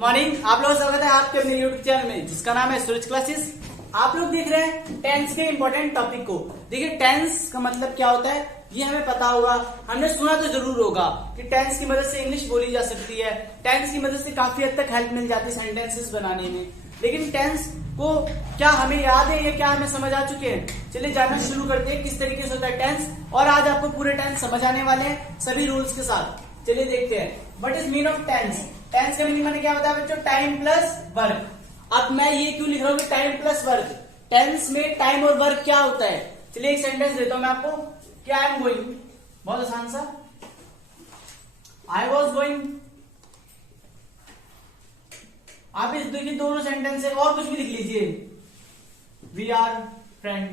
Morning, आप लोगों का स्वागत है आपके अपने यूट्यूब चैनल में जिसका नाम है सूरज क्लासेस। आप लोग देख रहे हैं टेंस के इंपॉर्टेंट टॉपिक को। देखिए टेंस का मतलब क्या होता है ये हमें पता होगा, हमने सुना तो जरूर होगा कि टेंस की मदद से इंग्लिश बोली जा सकती है, टेंस की मदद से काफी हद तक हेल्प मिल जाती है सेंटेंसेस बनाने में। लेकिन टेंस को क्या हमें याद है या क्या हमें समझ आ चुके हैं? चलिए जानना शुरू करते हैं किस तरीके से होता है टेंस, और आज आपको पूरे टेंस समझ आने वाले हैं सभी रूल्स के साथ। चलिए देखते हैं what is mean of tense. Tense का मीनिंग मैंने क्या बताया बच्चों? Time plus work. अब मैं ये क्यों लिख रहा हूँ कि टाइम प्लस वर्क? टेंस में टाइम और वर्क क्या होता है? चलिए एक सेंटेंस देता हूं मैं आपको कि आई एम गोइंग, बहुत आसान सा, आई वॉज गोइंग। आप इस देखिए दोनों सेंटेंस है, और कुछ भी लिख लीजिए, वी आर फ्रेंड।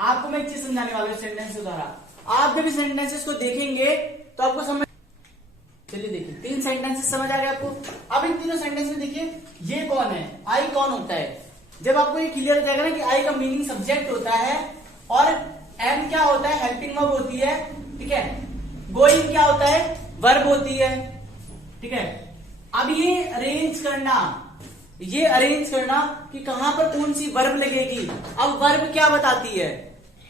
आपको मैं एक चीज समझाने वाला हूं सेंटेंस के द्वारा। आप जब इस सेंटेंसेस को देखेंगे तो आपको समझ, चलिए देखिए तीन सेंटेंसेस समझ आ गए आपको। अब इन तीनों सेंटेंस में देखिए ये कौन है, आई कौन होता है। जब आपको ये क्लियर हो जाएगा ना कि आई का मीनिंग सब्जेक्ट होता है और एम क्या होता है, हेल्पिंग वर्ब होती है, ठीक है। गोइंग क्या होता है, वर्ब होती है, ठीक है। अब ये अरेंज करना कि कहां पर कौन सी वर्ब लगेगी। अब वर्ब क्या बताती है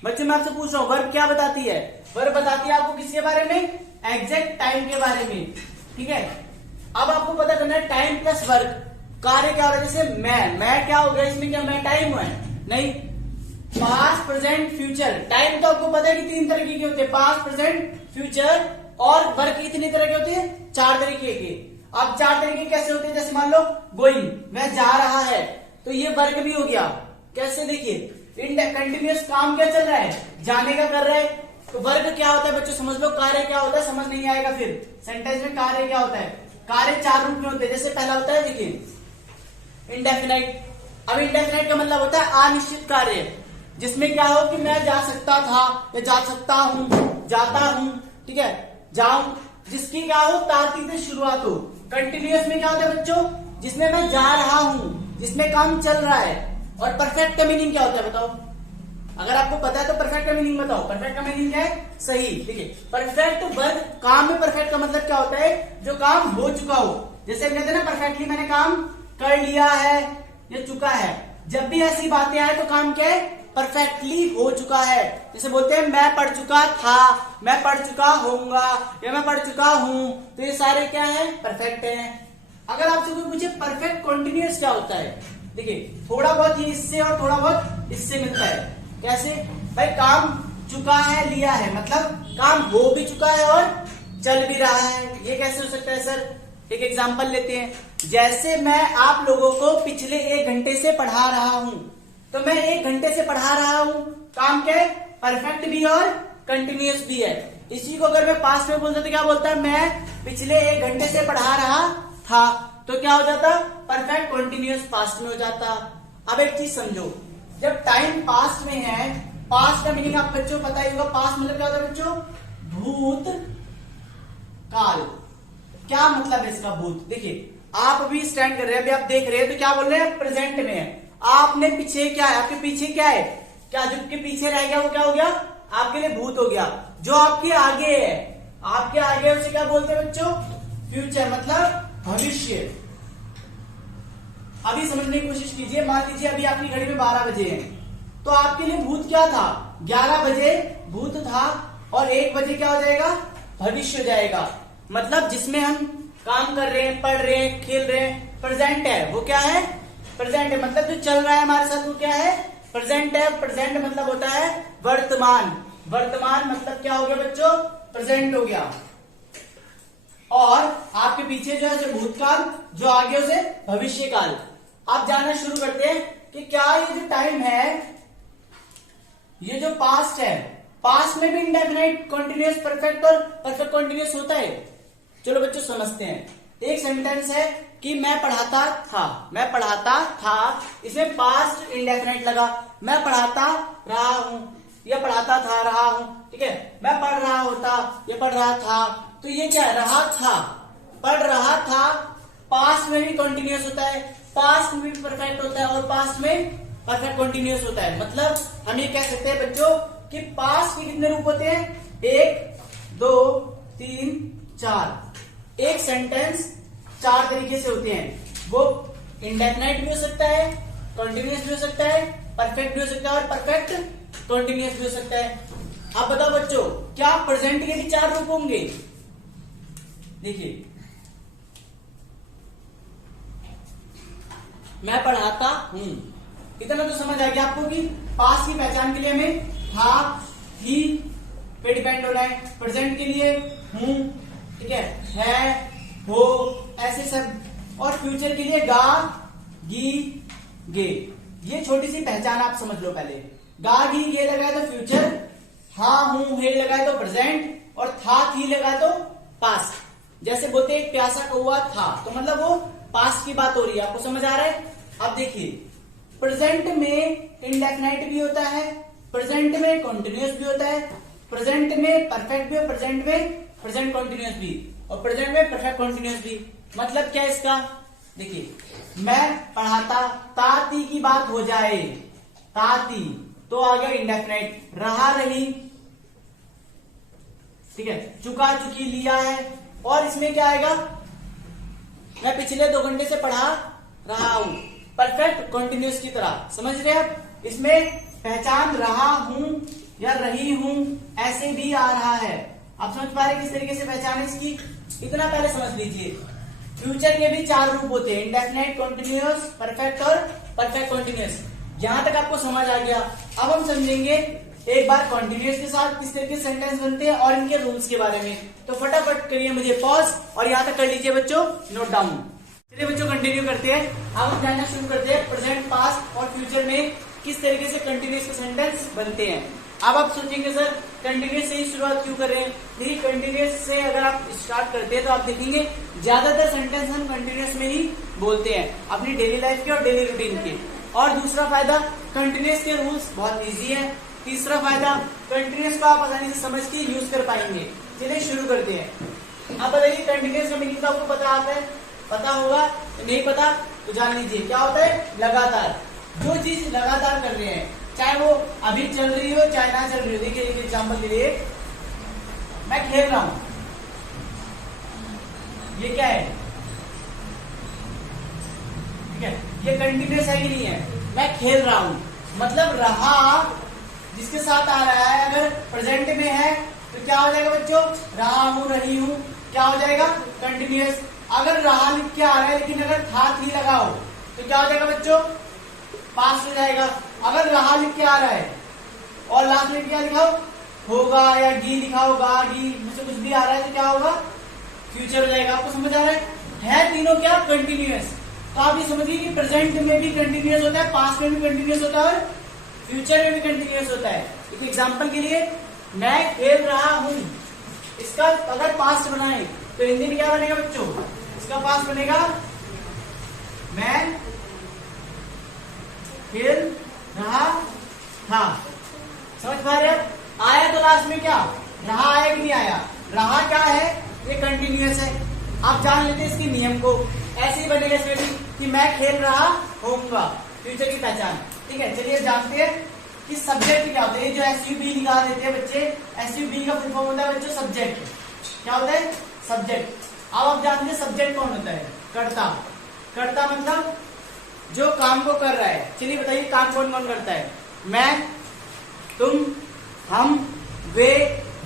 बच्चे, मैं आपसे पूछ रहा हूं वर्ब क्या बताती है? वर्ब बताती है आपको किसके बारे में? एग्जैक्ट टाइम के बारे में, ठीक है। अब आपको पता करना है टाइम प्लस वर्क, कार्य क्या हो रहा है। जैसे मैं क्या हो गया इसमें, क्या मैं टाइम है? नहीं। पास्ट प्रेजेंट फ्यूचर, टाइम तो आपको पता है कि तीन तरीके के होते हैं, पास्ट प्रेजेंट फ्यूचर, और वर्क कितने तरह के होते हैं? चार तरीके के। अब चार तरीके कैसे होते हैं? जैसे मान लो गोइंग, मैं जा रहा है, तो ये वर्क भी हो गया। कैसे? देखिए कंटिन्यूअस काम क्या चल रहा है, जाने का कर रहा है, तो वर्ग क्या होता है बच्चों समझ लो। कार्य क्या होता है समझ नहीं आएगा फिर सेंटेंस में। कार्य क्या होता है? कार्य चार रूप में होते हैं। जैसे पहला होता है देखिए इंडेफिनाइट। अब इंडेफिनाइट का मतलब होता है अनिश्चित कार्य, जिसमें क्या हो कि मैं जा सकता था या जा सकता हूं, जाता हूं, ठीक है, जाऊं, जिसकी क्या हो तार्किक से शुरुआत हो। कंटिन्यूअस में क्या होता है बच्चों? जिसमें मैं जा रहा हूं, जिसमें काम चल रहा है। और परफेक्ट का मीनिंग क्या होता है बताओ? अगर आपको पता है तो परफेक्ट का मीनिंग बताओ। परफेक्ट का मीनिंग क्या है? सही। देखिए परफेक्ट वर्क, काम में परफेक्ट का मतलब क्या होता है? जो काम हो चुका हो। जैसे कहते हैं ना परफेक्टली मैंने काम कर लिया है या चुका है। जब भी ऐसी बातें आए तो काम क्या है? परफेक्टली हो चुका है। जैसे बोलते हैं मैं पढ़ चुका था, मैं पढ़ चुका होऊंगा, या मैं पढ़ चुका हूं, तो ये सारे क्या है? परफेक्ट है। अगर आपसे कोई पूछे परफेक्ट कॉन्टिन्यूअस क्या होता है, देखिए थोड़ा बहुत ये इससे और थोड़ा बहुत इससे मिलता है। कैसे भाई? काम चुका है, लिया है, मतलब काम हो भी चुका है और चल भी रहा है। ये कैसे हो सकता है सर? एक एग्जांपल लेते हैं। जैसे मैं आप लोगों को पिछले 1 घंटे से पढ़ा रहा हूं, तो मैं 1 घंटे से पढ़ा रहा हूं, काम क्या है? परफेक्ट भी और कंटिन्यूअस भी है। इसी को अगर मैं पास्ट में बोलता तो क्या बोलता है? मैं पिछले 1 घंटे से पढ़ा रहा था, तो क्या हो जाता? परफेक्ट कॉन्टिन्यूअस पास्ट में हो जाता। अब एक चीज समझो, जब टाइम पास्ट में है, पास्ट का मीनिंग आप बच्चों पता ही होगा। पास्ट मतलब क्या होता है बच्चों? भूत काल। क्या मतलब है इसका? भूत। देखिए आप अभी स्टैंड कर रहे हैं, अभी आप देख रहे हैं, तो क्या बोल रहे हैं? प्रेजेंट में है। आपने पीछे क्या है? आपके पीछे क्या है? क्या जो के पीछे रह गया वो क्या हो गया? आपके लिए भूत हो गया। जो आपके आगे है, आपके आगे उसे क्या बोलते हैं बच्चों? फ्यूचर, मतलब भविष्य। अभी समझने की कोशिश कीजिए। मान लीजिए अभी आपकी घड़ी में 12 बजे है, तो आपके लिए भूत क्या था? 11 बजे भूत था, और 1 बजे क्या हो जाएगा? भविष्य हो जाएगा। मतलब जिसमें हम काम कर रहे हैं, पढ़ रहे हैं, खेल रहे हैं, प्रेजेंट है, वो क्या है? प्रेजेंट है। मतलब जो चल रहा है हमारे साथ वो क्या है? प्रेजेंट है। प्रेजेंट मतलब होता है वर्तमान। वर्तमान मतलब क्या हो गया बच्चों? प्रेजेंट हो गया। और आपके पीछे जो है जो भूतकाल, जो आगे उसे भविष्य काल। आप जानना शुरू करते हैं कि क्या ये जो टाइम है, ये जो पास्ट है, पास्ट में भी इंडेफिनाइट, कॉन्टिन्यूअस, परफेक्ट और परफेक्ट कॉन्टिन्यूअस होता है। चलो बच्चों समझते हैं। एक सेंटेंस है कि मैं पढ़ाता था, मैं पढ़ाता था, इसमें पास्ट इंडेफिनाइट लगा। मैं पढ़ाता रहा हूं, या पढ़ाता था, रहा हूं, ठीक है। मैं पढ़ रहा होता, या पढ़ रहा था, तो ये क्या है? रहा था, पढ़ रहा था। पास्ट में भी कॉन्टिन्यूअस होता है, पास्ट में भी परफेक्ट होता है, और पास्ट में परफेक्ट कॉन्टिन्यूअस होता है। मतलब हम ये कह सकते हैं बच्चों कि पास्ट के कितने रूप होते हैं? 1, 2, 3, 4। एक सेंटेंस 4 तरीके से होते हैं। वो इंडेफिनाइट भी हो सकता है, कंटिन्यूअस भी हो सकता है, परफेक्ट भी हो सकता है और परफेक्ट कंटिन्यूअस भी हो सकता है। आप बताओ बच्चों, क्या प्रेजेंट के भी 4 रूप होंगे? देखिए, मैं पढ़ाता हूं, इतना तो समझ आ गया आपको कि पास की पहचान के लिए हमें था, ही पे डिपेंड होना है, प्रेजेंट के लिए हूं, ठीक है, हो, ऐसे सब, और फ्यूचर के लिए गा, गी, गे। ये छोटी सी पहचान आप समझ लो पहले। गा, गी, गे लगाए तो फ्यूचर, हा, हूं, हे लगाए तो प्रेजेंट, और था, थी लगाए तो पास्ट। जैसे बोलते एक प्यासा कौआ था, तो मतलब वो पास्ट की बात हो रही है। आपको समझ आ रहा है? अब देखिए, प्रेजेंट में इंडेफिनाइट भी होता है, प्रेजेंट में कंटिन्यूअस भी होता है, प्रेजेंट में परफेक्ट भी, प्रेजेंट में प्रेजेंट कंटिन्यूअस भी, और प्रेजेंट में परफेक्ट कंटिन्यूअस भी। मतलब क्या है इसका? देखिए, मैं पढ़ाता, ताती की बात हो जाए, ताती, तो आ गया इंडेफिनाइट, रहा, रही, ठीक है, चुका, चुकी, लिया है। और इसमें क्या आएगा? मैं पिछले 2 घंटे से पढ़ा रहा हूं, परफेक्ट कंटिन्यूअस की तरह। समझ रहे हैं आप? इसमें पहचान रहा हूं या रही हूं ऐसे भी आ रहा है। आप समझ पा रहे किस तरीके से पहचान है इसकी? इतना पहले समझ लीजिए। फ्यूचर के भी 4 रूप होते हैं, इंडेफिनाइट, कंटिन्यूअस, परफेक्ट और परफेक्ट कंटिन्यूअस। यहां तक आपको समझ आ गया। अब हम समझेंगे एक बार कंटिन्यूअस के साथ किस तरीके से सेंटेंस बनते हैं और इनके रूल्स के बारे में। तो फटाफट करिए मुझे पॉज और यहां तक कर लीजिए बच्चों, नोट डाउन। चलिए बच्चों, कंटिन्यू करते हैं। अब हम जानना शुरू करते हैं प्रेजेंट, पास्ट और फ्यूचर में किस तरीके से कंटिन्यूअस के सेंटेंस बनते हैं। अब आप सोचेंगे सर कंटिन्यूअस से ही शुरुआत क्यों कर रहे हैं? देखिए, कंटिन्यूअस से अगर आप स्टार्ट करते हैं तो आप देखेंगे ज्यादातर सेंटेंस हम कंटिन्यूअस में ही बोलते हैं, अपनी डेली लाइफ के और डेली रूटीन के। और दूसरा फायदा, कंटिन्यूअस के रूल्स बहुत इजी है। तीसरा फायदा, कंटिन्यूअस को आप आसानी से समझ के यूज कर पाएंगे। चलिए शुरू करते हैं। अब बताइए, कंटिन्यूअस का मीनिंग तो आपको पता आता है, पता होगा, नहीं पता तो जान लीजिए। क्या होता है? लगातार, जो चीज लगातार कर रहे हैं, चाहे वो अभी चल रही हो चाहे ना चल रही हो। देखिए एक एग्जाम्पल के लिए, मैं खेल रहा हूं, ये क्या है? ठीक है, ये कंटिन्यूअस है कि नहीं है? मैं खेल रहा हूं, मतलब रहा जिसके साथ आ रहा है, अगर प्रेजेंट में है तो क्या हो जाएगा बच्चों? रहा हूं, रही हूं, क्या हो जाएगा? कंटिन्यूअस। अगर रहा लिख के आ रहा है लेकिन अगर था, थी लगाओ तो क्या हो जाएगा बच्चों? पास्ट हो जाएगा। अगर रहा लिख के आ रहा है और लास्ट में क्या लिखाओ? होगा, या गी लिखाओ, गा, गी, मुझसे कुछ भी आ रहा है तो क्या होगा? फ्यूचर हो जाएगा। आपको समझ आ रहा है तीनों क्या? कंटिन्यूअस। तो आप ये समझिए कि प्रेजेंट में भी कंटिन्यूअस होता है, पास्ट में भी कंटिन्यूअस होता है और फ्यूचर में भी कंटिन्यूअस होता है। एक एग्जाम्पल के लिए, मैं खेल रहा हूं, इसका अगर पास्ट बनाए तो हिंदी में क्या बनेगा बच्चों? इसका पास्ट बनेगा मैं खेल रहा था। समझ पा रहे हैं? आया तो लास्ट में क्या? रहा आया कि नहीं आया? रहा क्या है? ये कंटिन्यूअस है। आप जान लेते हैं इसके नियम को। ऐसे ही बनेगा इसमें भी कि मैं खेल रहा होऊंगा, फ्यूचर की पहचान। ठीक है, चलिए जानते हैं कि सब्जेक्ट क्या होता है। ये जो एसयूबी निकाल देते हैं बच्चे, एसयूबी का फुल फॉर्म होता है बच्चों सब्जेक्ट। क्या होता है? सब्जेक्ट। अब आप जानते हैं सब्जेक्ट कौन होता है? कर्ता। कर्ता मतलब जो काम को कर रहा है। चलिए बताइए काम कौन कौन करता है? मैं, तुम, हम, वे,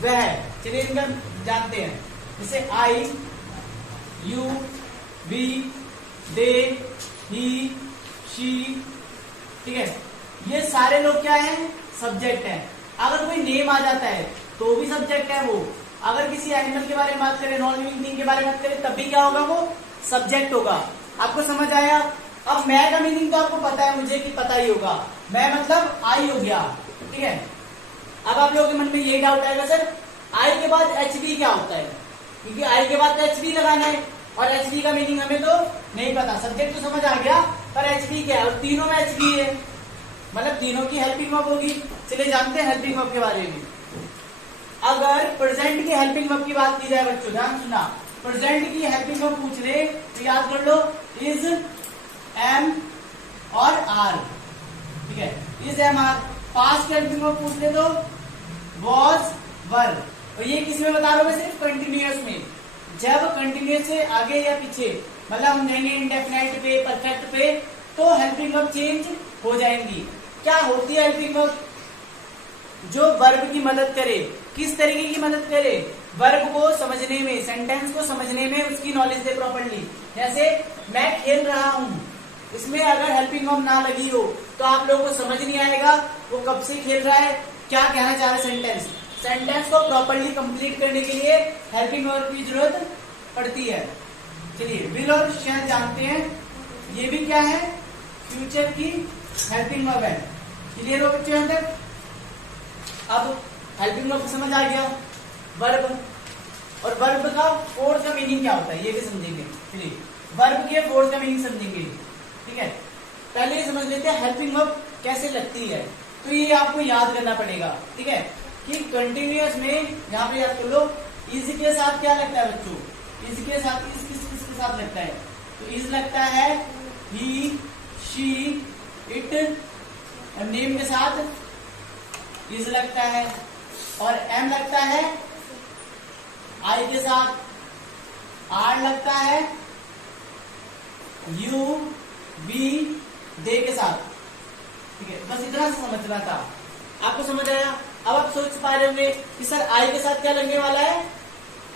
वह। चलिए इनका जानते हैं। जैसे I, you, we, they, he, she. ठीक है, ये सारे लोग क्या हैं? सब्जेक्ट हैं। अगर कोई नेम आ जाता है तो भी सब्जेक्ट है वो। अगर किसी एनिमल के बारे में बात करें, नॉन लिविंग थिंग के बारे में बात करें, तब भी क्या होगा? वो सब्जेक्ट होगा। आपको समझ आया? अब मैं का मीनिंग तो आपको पता है, मुझे कि पता ही होगा। मैं मतलब आई हो गया। ठीक है, अब आप लोगों के मन में यही डाउट आएगा सर आई के बाद एचबी क्या होता है? क्योंकि आई के बाद एचबी लगाना है और एचबी का मीनिंग हमें तो नहीं पता। सब्जेक्ट तो समझ आ गया, पर एचबी क्या है? और तीनों में एचबी है, मतलब तीनों की हेल्पिंग वर्ब होगी। चलिए जानते हैं हेल्पिंग वर्ब के बारे में। अगर प्रेजेंट की हेल्पिंग वर्ब की बात की जाए बच्चों, ध्यान सुना, प्रेजेंट की हेल्पिंग वर्ब पूछ ले तो याद कर लो इज, एम और आर। ठीक है, इज, एम, आर। पास्ट की हेल्पिंग वर्ब पूछ ले तो वॉज, वर। और ये किस में बता रहा हूं मैं? सिर्फ कंटिन्यूअस में। जब कंटिन्यूअस से आगे या पीछे मतलब हम देंगे इंडेफिनाइट पे, परफेक्ट पे, तो हेल्पिंग वर्ब चेंज हो जाएंगी। क्या होती है हेल्पिंग वर्ब? जो वर्ब की मदद करे। किस तरीके की मदद करे? वर्ब को समझने में, सेंटेंस को समझने में उसकी नॉलेज दे प्रॉपर्ली। जैसे मैं खेल रहा हूं, इसमें अगर हेल्पिंग वर्ब ना लगी हो तो आप लोगों को समझ नहीं आएगा वो कब से खेल रहा है, क्या कहना चाह रहा है सेंटेंस। सेंटेंस को प्रॉपर्ली कंप्लीट करने के लिए हेल्पिंग वर्ब की जरूरत पड़ती है। चलिए विल और शैल जानते हैं, ये भी क्या है? फ्यूचर की हेल्पिंग वर्ब है। क्लियर हो बच्चों यहां तक? अब हेल्पिंग वर्ब समझ आ गया, वर्ब, और वर्ब का फोर्स का मीनिंग क्या होता है ये भी समझेंगे। चलिए वर्ब के फोर्स का मीनिंग समझेंगे, ठीक है। पहले समझ लेते हैं हेल्पिंग वर्ब कैसे लगती है। तो ये आपको याद करना पड़ेगा, ठीक है, कि कंटिन्यूअस में यहाँ पे याद कर लो, इज के साथ क्या लगता है बच्चों? इज के साथ किसके साथ लगता है? तो इज लगता है ही, शी, इट, और नेम के साथ इज लगता है, और एम लगता है आई के साथ, आर लगता है यू, बी, दे के साथ, ठीक है। बस इतना से समझना था, आपको समझ आया? अब आप सोच पा रहे होंगे कि सर आई के साथ क्या लगने वाला है?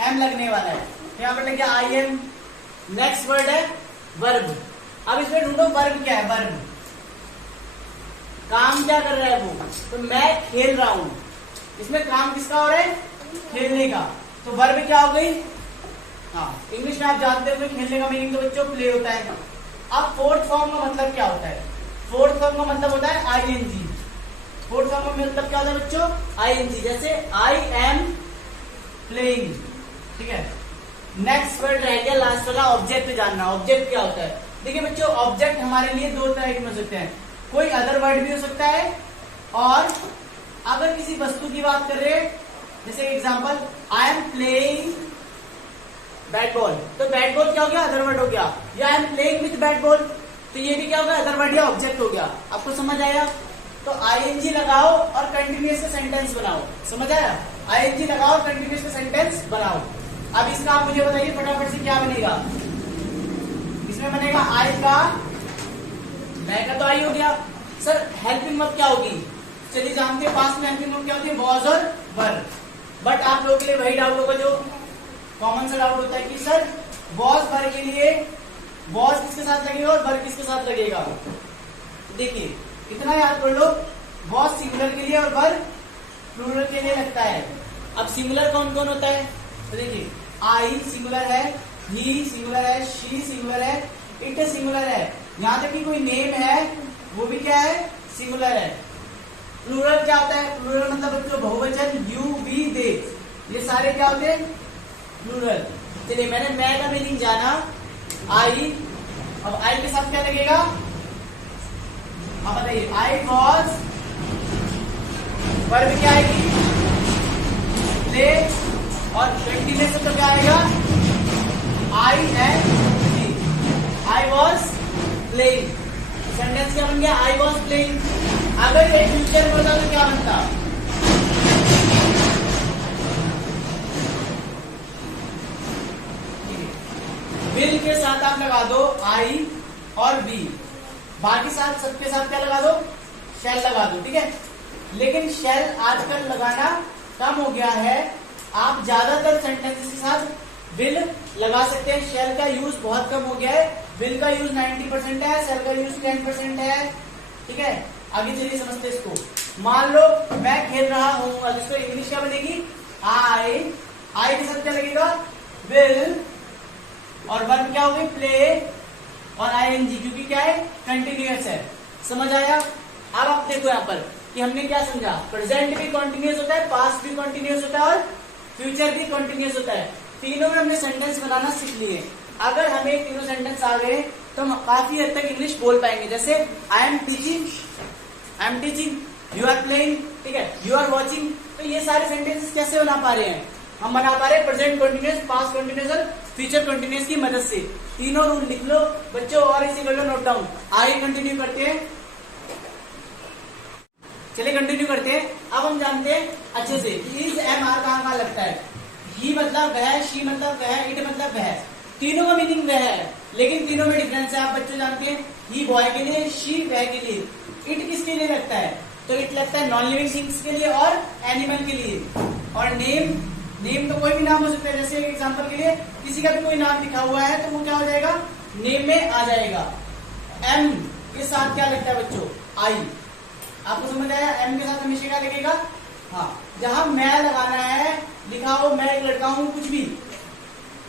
एम लगने वाला है। यहाँ पर लग गया आई एम। नेक्स्ट वर्ड है वर्ब। अब इसमें ढूंढो वर्ब क्या है। वर्ब काम क्या कर रहा है वो? तो मैं खेल रहा हूं, इसमें काम किसका हो रहा है? खेलने का। तो वर्ब क्या हो गई? हाँ, इंग्लिश में आप जानते हो खेलने का मीनिंग तो बच्चों प्ले होता है। अब फोर्थ फॉर्म का मतलब क्या होता है? फोर्थ फॉर्म का मतलब होता है आईएनजी। फोर्थ फॉर्म का मतलब क्या होता है बच्चों? आईएनजी। जैसे आई एम प्लेइंग, ठीक है। नेक्स्ट वर्ड रह गया लास्ट वाला, ऑब्जेक्ट जानना। ऑब्जेक्ट क्या होता है? देखिए बच्चों, ऑब्जेक्ट हमारे लिए दो तरह के हो सकते हैं। कोई अदर वर्ड भी हो सकता है, और अगर किसी वस्तु की बात कर रहे हैं, जैसे example I am playing bat ball, तो बैट बॉल क्या हो गया? अदर वर्ड हो गया। या I am playing with bat ball, तो ये भी क्या होगा? अदर वर्ड या ऑब्जेक्ट हो गया। आपको समझ आया? तो आईएनजी लगाओ और कंटिन्यूअस का सेंटेंस बनाओ। समझ आया? आईएनजी लगाओ और कंटिन्यूअस का सेंटेंस बनाओ। अब इसका आप मुझे बताइए फटाफट से क्या बनेगा? इसमें बनेगा आई का, मैं का तो आई हो गया। सर हेल्पिंग वर्ब क्या होगी? चलिए जानते हैं पास्ट में हेल्पिंग वर्ब क्या होती है? वॉज और वर। बट आप लोगों के लिए वही डाउट होगा जो कॉमन सा डाउट होता है कि सर वॉज वर के लिए वॉज किसके साथ लगेगा और वर किसके साथ लगेगा? देखिए इतना याद कर लो, वॉज सिंगुलर के लिए और वर प्लूरल के लिए लगता है। अब सिंगुलर कौन कौन होता है? तो देखिए आई सिंगुलर है, ही सिंगुलर है, शी सिंगुलर है, इट सिंगुलर है। यहां तक कि कोई नेम है वो भी क्या है? सिंगुलर है। प्लूरल क्या होता है? प्लूरल मतलब बच्चों बहुवचन, यू, वी, दे, ये सारे क्या होते हैं? प्लूरल। चलिए मैंने मैं का मीनिंग जाना, आई। अब आई के साथ क्या लगेगा? आप बताइए। आई वॉज, वर्ब क्या आएगी? प्ले, और कंटिन्यूअस तो क्या आएगा? I am, I was playing. Sentence क्या बन गया? I was playing. अगर ये फ्यूचर में होता तो क्या बनता? विल के साथ आप लगा दो आई और बी, बाकी साथ सबके साथ क्या लगा दो? शैल लगा दो, ठीक है। लेकिन शैल आजकल लगाना कम हो गया है, आप ज्यादातर सेंटेंसेस के साथ विल लगा सकते हैं। शैल का यूज बहुत कम हो गया है, विल का यूज 90% है, शैल का यूज 10% है, ठीक है। आगे चलिए समझते हैं इसको। मान लो मैं खेल रहा हूं, इसको इंग्लिश क्या बनेगी? आई के साथ क्या लगेगा? विल, और वर्ब क्या होगी? प्ले और आईएनजी, क्योंकि क्या है? कंटिन्यूअस है। समझ आया? अब आप देखो यहाँ पर कि हमने क्या समझा? प्रेजेंट भी कंटिन्यूअस होता है, पास्ट भी कंटिन्यूअस होता है, और फ्यूचर भी कंटिन्यूअस होता है। तीनों में हमने सेंटेंस बनाना सीख लिए। अगर हमें तीनों सेंटेंस आ गए तो हम काफी हद तक इंग्लिश बोल पाएंगे। जैसे I am teaching, you are playing, ठीक है, यू आर वॉचिंग। तो ये सारे सेंटेंसेस कैसे बना पा रहे हैं? हम बना पा रहे हैं प्रेजेंट कंटिन्यूअस, पास्ट कंटिन्यूअस और फ्यूचर कंटिन्यूअस की मदद से। तीनों रूल लिख लो बच्चों, और इसी कर लो नोट डाउन। आगे कंटिन्यू करते हैं, चलिए कंटिन्यू करते हैं। अब हम जानते हैं अच्छे से इज एम आर कहाँ कहाँ लगता है। ही मतलब वह, शी मतलब वह, इट मतलब वह, तीनों का मीनिंग वह है। लेकिन तीनों में डिफरेंस है, आप बच्चों जानते हैं। ही बॉय के लिए, शी वह के लिए, इट किसके लिए लगता है, तो इट लगता है नॉन लिविंग थिंग्स के लिए और एनिमल के लिए। और नेम तो कोई भी नाम हो सकता है, जैसे एक एग्जांपल के लिए किसी का भी कोई नाम लिखा हुआ है तो वो क्या हो जाएगा, नेम में आ जाएगा। एम के साथ क्या लगता है बच्चों, आई। आपको समझ आया, एम के साथ हमेशा क्या लगेगा, हाँ, जहां मैं लगाना है, लिखा हो मैं एक लड़का हूं, कुछ भी,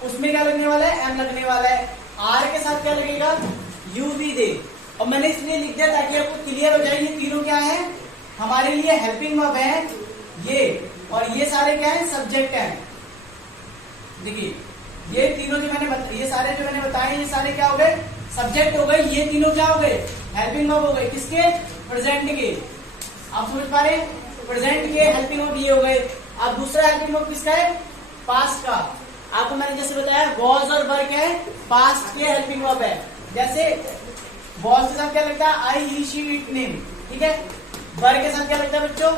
उसमें क्या लगने वाला है, एम लगने वाला है। आर के साथ क्या लगेगा, यू वी दे। और मैंने इसलिए लिख दिया ताकि आपको क्लियर हो जाए ये तीनों क्या है, हमारे लिए हेल्पिंग वर्ब है ये, और ये सारे क्या है, सब्जेक्ट है। देखिए ये तीनों जो मैंने ये सारे जो मैंने बताए, ये सारे क्या हो गए, सब्जेक्ट हो गए। ये तीनों क्या हो गए, हेल्पिंग वर्ब हो गए, किसके, प्रेजेंट के। आप समझ पा रहे, प्रेजेंट के हेल्पिंग वर्ब ये हो गए। अब दूसरा हेल्पिंग वर्ब किसका है, पास्ट का। आपको मैंने जैसे बताया वॉज और वर क्या है, पास्ट के हेल्पिंग वर्ब है। जैसे वॉज के साथ क्या लगता है, आई ही शी इट नेम, ठीक है। वर के साथ क्या लगता है बच्चों,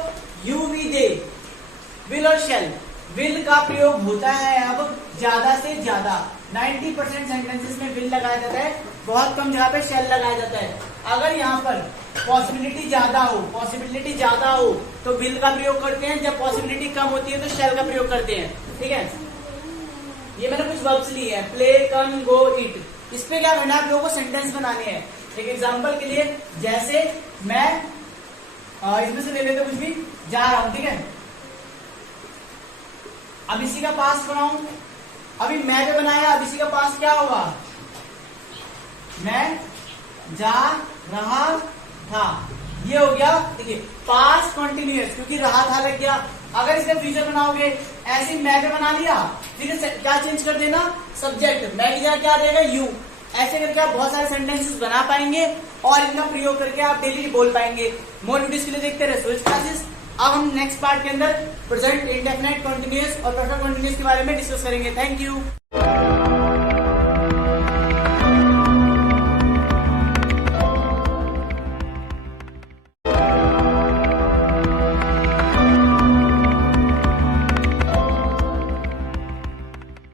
यू वी दे। विल और शेल, विल का प्रयोग होता है अब ज्यादा से ज्यादा, 90% सेंटेंसेस में विल लगाया जाता है, बहुत कम जगह पे शेल लगाया जाता है। अगर यहाँ पर पॉसिबिलिटी ज्यादा हो तो विल का प्रयोग करते हैं, जब पॉसिबिलिटी कम होती है तो शेल का प्रयोग करते हैं, ठीक है। ये मैंने कुछ वर्ब्स लिए हैं, प्ले, कम, गो, ईट। इस पे क्या करना है, आप लोगों को सेंटेंस बनाने हैं। एक एग्जांपल के लिए, जैसे मैं इसमें से ले लेते कुछ भी, जा रहा हूं, ठीक है। अब इसी का पास्ट बनाऊं, अभी मैं जो बनाया, अब इसी का पास्ट क्या होगा, मैं जा रहा था, ये हो गया। देखिए पास्ट कंटिन्यूअस, क्योंकि रहा था लग गया। अगर इसका फ्यूचर बनाओगे, ऐसे मैं पे बना लिया, फिर क्या चेंज कर देना, सब्जेक्ट, मैं की जगह क्या आ जाएगा, यू। ऐसे करके आप बहुत सारे सेंटेंसेस बना पाएंगे और इनका प्रयोग करके आप डेली बोल पाएंगे। मोर वीडियोस के लिए देखते रहे स्विच क्लासेस। अब हम नेक्स्ट पार्ट के अंदर प्रेजेंट इंडेफिनिट कंटिन्यूअस और परफेक्ट कंटिन्यूअस के बारे में डिस्कस करेंगे। Thank you.